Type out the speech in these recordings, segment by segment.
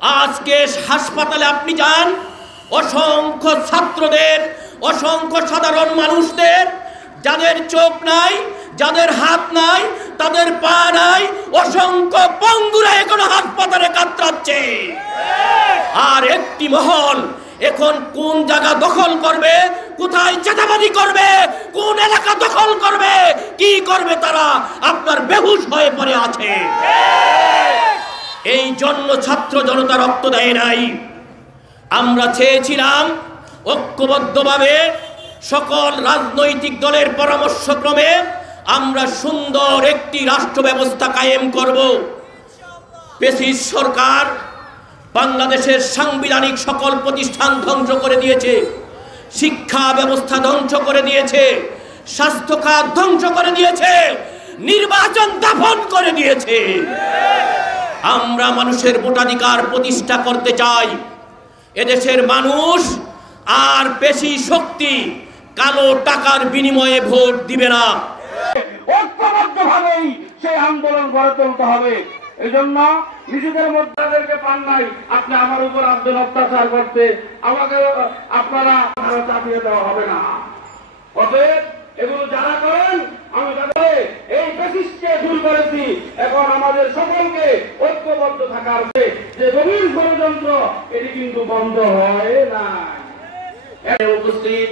আজকে হাসপাতালে আপনি যান, অসংখ্য ছাত্রদের, অসংখ্য সাধারণ মানুষদের, যাদের চোখ নাই, যাদের হাত নাই, তাদের পা নাই, অসংখ্য পঙ্গুরা এখনো হাসপাতালে কাতরাচ্ছে। আর একটি মহল এখন কোন জায়গা দখল করবে, কোথায় চাঁদাবাজি করবে, কোন এলাকা দখল করবে, কি করবে তারা আপনার বেহুশ হয়ে পড়ে আছে। এই জন্য ছাত্র জনতা রক্ত দেয় নাই। আমরা চেয়েছিলাম ঐক্যবদ্ধভাবে সকল রাজনৈতিক দলের পরামর্শক্রমে আমরা সুন্দর একটি রাষ্ট্র ব্যবস্থা কায়েম করব। ফ্যাসিস্ট সরকার বাংলাদেশের সাংবিধানিক সকল প্রতিষ্ঠান ধ্বংস করে দিয়েছে, শিক্ষা ব্যবস্থা ধ্বংস করে দিয়েছে, স্বাস্থ্য খাত ধ্বংস করে দিয়েছে, নির্বাচন দাফন করে দিয়েছে। আমরা মানুষের ভোটাধিকার প্রতিষ্ঠা করতে চাই। এদেশের মানুষ আর পেশি শক্তি, কালো টাকার বিনিময়ে ভোট দিবে না। ঐক্যবদ্ধভাবেই সেই আন্দোলন গড়ে তুলতে হবে। এই জন্য নিজেদের মধ্যে পান নাই আপনি আমার উপর আব্দুল অত্যাচার করতে, আমাকে আপনারা চাপিয়ে দেওয়া হবে না। অতএব এগুলো যারা করেন আমি তাদের এই ফ্যাসিস্টকে দূর করেছি। এখন আমাদের সকলকে ঐক্যবদ্ধ থাকার যে গভীর ষড়যন্ত্র এটি কিন্তু বন্ধ হয় না। উপস্থিত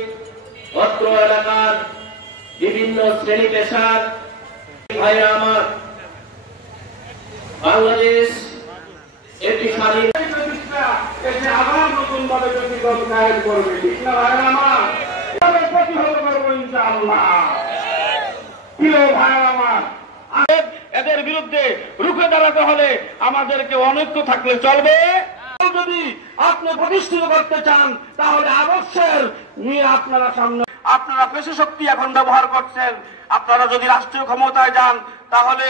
অত্র এলাকার বিভিন্ন শ্রেণী পেশার ভাইরা আমার, বাংলাদেশ একটি স্বাধীন আবার নতুন ভাবে প্রতিগত কায়েম করবে, ঠিক না ভাইরা আমার? প্রতিহত করবো ইনশাআল্লাহ। প্রিয় ভাইরা আমার, এদের বিরুদ্ধে রুখে দাঁড়াতে হলে আমাদেরকে অনৈক্য থাকলে চলবে। যদি আপনি প্রতিষ্ঠিত করতে চান তাহলে আদর্শের নিয়ে আপনারা সামনে, আপনারা পেশি শক্তি এখন ব্যবহার করছেন। আপনারা যদি রাষ্ট্রীয় ক্ষমতায় যান তাহলে